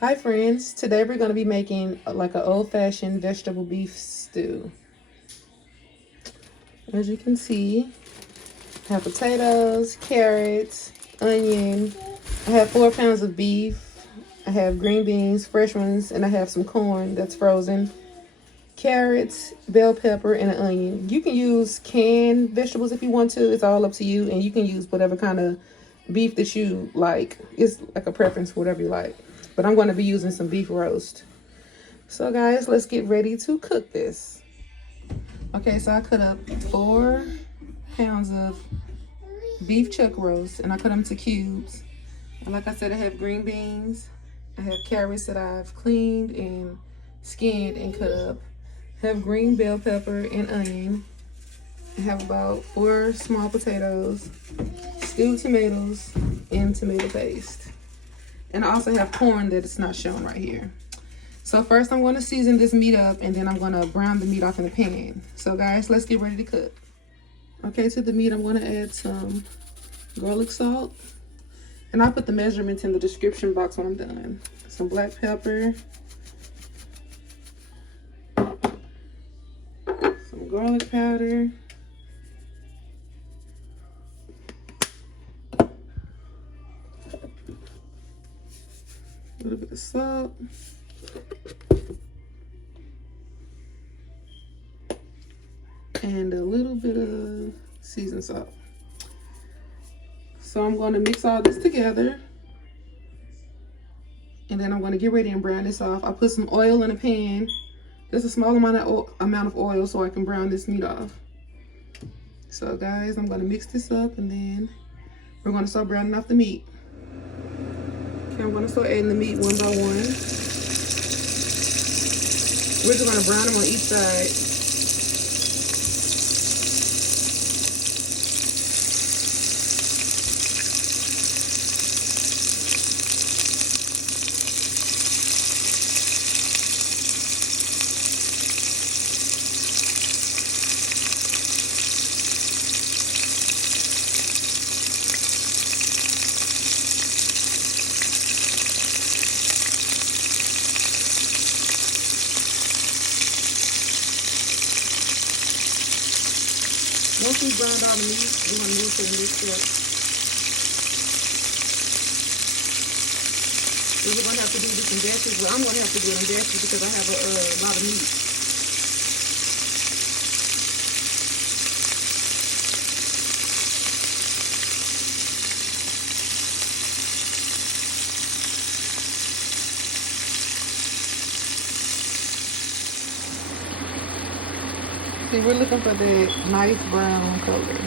Hi friends, today we're going to be making like an old-fashioned vegetable beef stew. As you can see, I have potatoes, carrots, onion. I have 4 pounds of beef. I have green beans, fresh ones, and I have some corn that's frozen. Carrots, bell pepper, and an onion. You can use canned vegetables if you want to. It's all up to you, and you can use whatever kind of beef that you like. It's like a preference, whatever you like. But I'm going to be using some beef roast. So guys, let's get ready to cook this. Okay, so I cut up 4 pounds of beef chuck roast, and I cut them to cubes. And like I said, I have green beans. I have carrots that I've cleaned and skinned and cut up. I have green bell pepper and onion. I have about 4 small potatoes, stewed tomatoes, and tomato paste. And I also have corn that is not shown right here. So first I'm going to season this meat up, and then I'm going to brown the meat off in the pan. So guys, let's get ready to cook. Okay, to the meat I'm going to add some garlic salt. And I'll put the measurements in the description box when I'm done. Some black pepper. Some garlic powder. A little bit of salt. And a little bit of seasoned salt. So I'm going to mix all this together. And then I'm going to get ready and brown this off. I put some oil in a pan. Just a small amount of oil so I can brown this meat off. So guys, I'm going to mix this up, and then we're going to start browning off the meat. Okay, I'm going to start adding the meat one by one. We're just going to brown them on each side. Once we browned all the meat, we're going to move to the next step. So we're going to have to do this in batches. Well, I'm going to have to do it in batches because I have a lot of meat. See, we're looking for the nice brown color.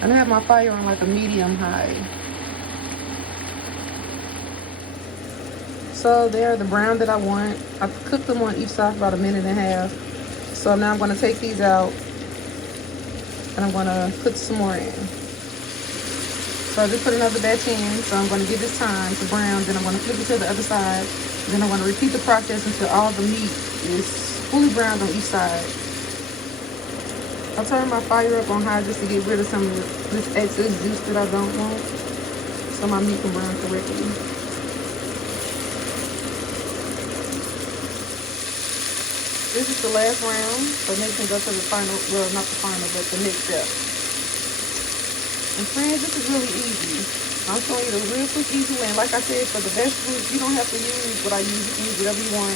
And I have my fire on like a medium high. So they're the brown that I want. I cooked them on each side for about 1.5 minutes. So now I'm going to take these out, and I'm going to put some more in. So I just put another batch in, so I'm going to give this time to brown. Then I'm going to flip it to the other side. Then I'm going to repeat the process until all the meat is fully browned on each side. I'll turn my fire up on high just to get rid of some of this excess juice that I don't want, so my meat can brown correctly. This is the last round, so next we go to the final, well, not the final, but the next step. And friends, this is really easy. I'm showing you the real quick, easy way. And like I said, for the vegetables, you don't have to use what I use. You can use whatever you want.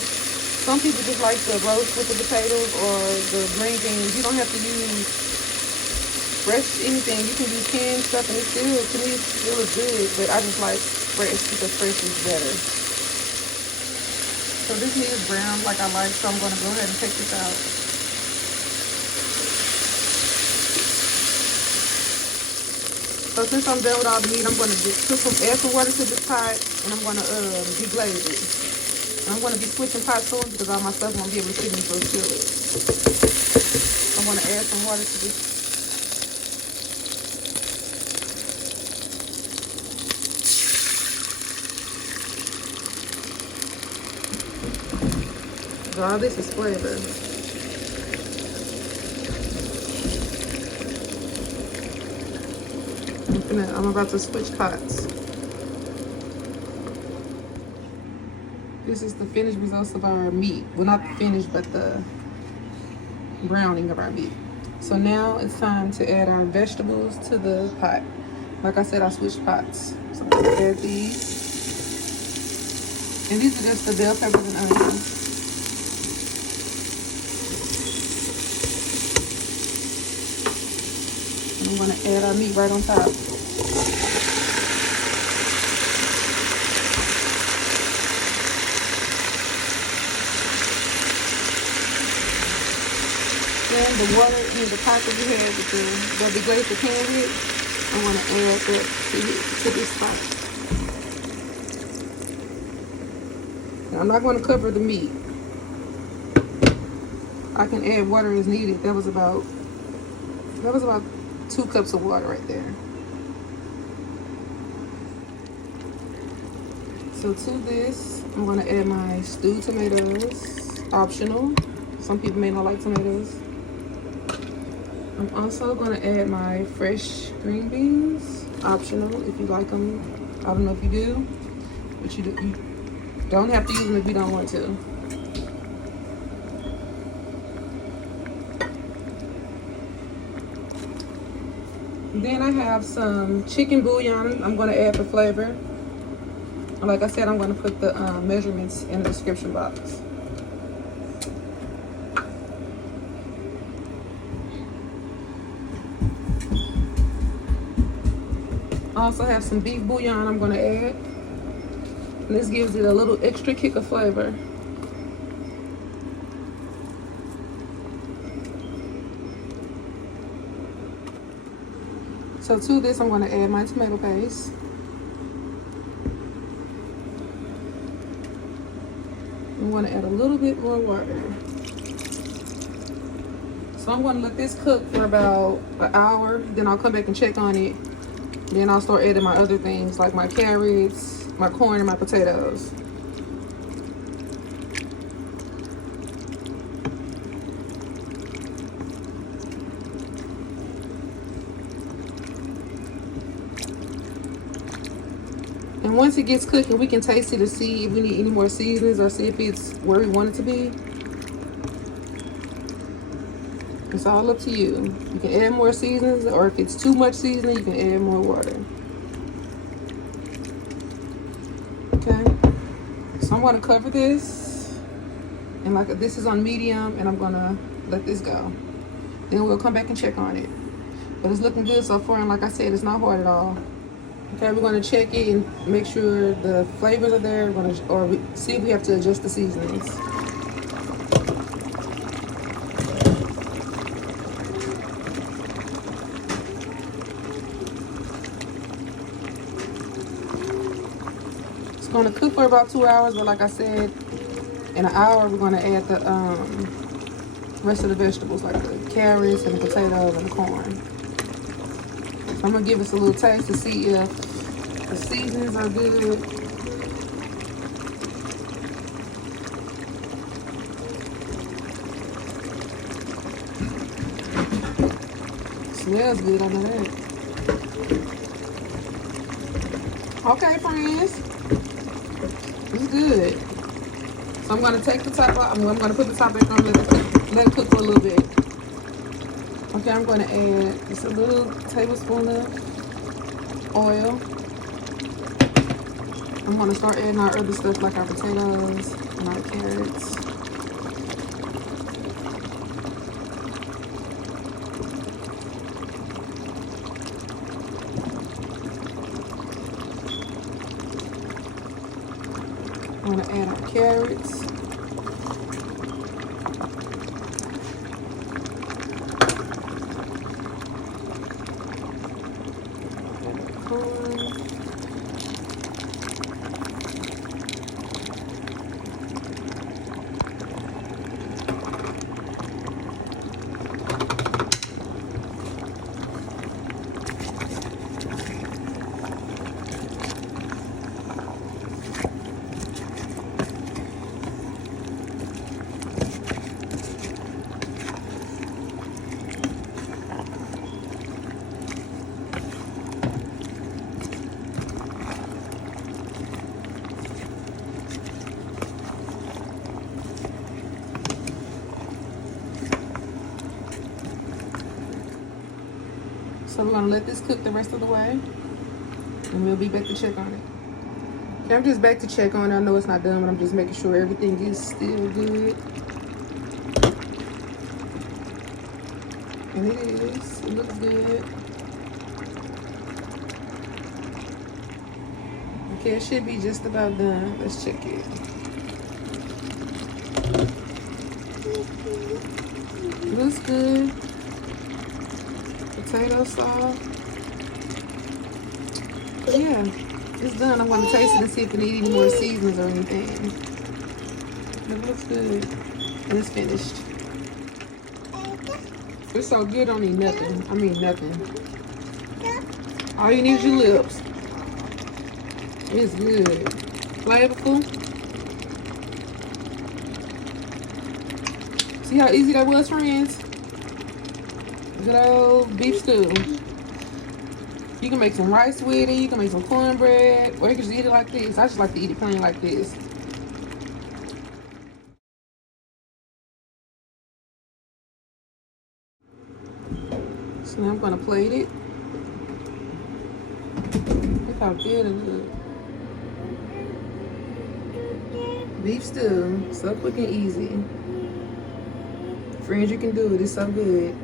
Some people just like the roast with the potatoes or the green beans. You don't have to use fresh anything. You can use canned stuff, and it still, to me, it still is good. But I just like fresh because fresh is better. So this meat is brown like I like, so I'm going to go ahead and take this out. So since I'm done with all the meat, I'm going to add some water to this pot, and I'm going to deglaze it. And I'm going to be switching pots soon because all my stuff won't be able to fit in so chilly. I'm going to add some water to this. So all this is flavor. I'm about to switch pots. This is the finished results of our meat. Well, not the finished, but the browning of our meat. So now it's time to add our vegetables to the pot. Like I said, I switched pots. So I'm gonna add these. And these are just the bell peppers and onions. And I'm gonna add our meat right on top. Then the water in the pot that we had with the glazed the pan with, I want to add that to this pot. Now, I'm not going to cover the meat. I can add water as needed. That was about 2 cups of water right there. So to this, I'm going to add my stewed tomatoes, optional. Some people may not like tomatoes. I'm also going to add my fresh green beans, optional if you like them. I don't know if you do, but you don't have to use them if you don't want to. Then I have some chicken bouillon I'm going to add for flavor. Like I said, I'm going to put the measurements in the description box. I also have some beef bouillon I'm going to add. And this gives it a little extra kick of flavor. So to this, I'm going to add my tomato paste. I'm going to add a little bit more water. So I'm going to let this cook for about an hour. Then I'll come back and check on it. Then I'll start adding my other things like my carrots, my corn, and my potatoes. And once it gets cooking, we can taste it to see if we need any more seasonings or see if it's where we want it to be. It's all up to you. You can add more seasonings, or if it's too much seasoning, you can add more water. Okay. So I'm going to cover this, and like this is on medium, and I'm going to let this go. Then we'll come back and check on it. But it's looking good so far, and like I said, it's not hard at all. Okay, we're going to check it and make sure the flavors are there. We're going to, see if we have to adjust the seasonings. It's going to cook for about 2 hours, but like I said, in an hour we're going to add the rest of the vegetables, like the carrots and the potatoes and the corn. So I'm going to give us a little taste to see if the seasonings are good. Smells good, I know that. Okay, friends. It's good. So I'm going to take the top off. I'm going to put the top back on, let it cook for a little bit. Okay, I'm going to add just a little tablespoon of oil. I'm going to start adding our other stuff like our potatoes and our carrots. I'm going to add our carrots. gonna let this cook the rest of the way, and we'll be back to check on it. Okay, I'm just back to check on it. I know it's not done, but I'm just making sure everything is still good. And it is. It looks good. Okay, it should be just about done. Let's check it. Looks good. Potato sauce. Yeah, it's done. I'm gonna taste it and see if it needs any more seasonings or anything. It looks good. And it's finished. It's so good, don't need nothing. I mean nothing. All you need is your lips. It's good. Flavorful. See how easy that was, friends? Good old beef stew. You can make some rice with it. You can make some cornbread. Or you can just eat it like this. I just like to eat it plain like this. So now I'm going to plate it. Look how good it looks. Beef stew. So quick and easy. Friends, you can do it. It's so good.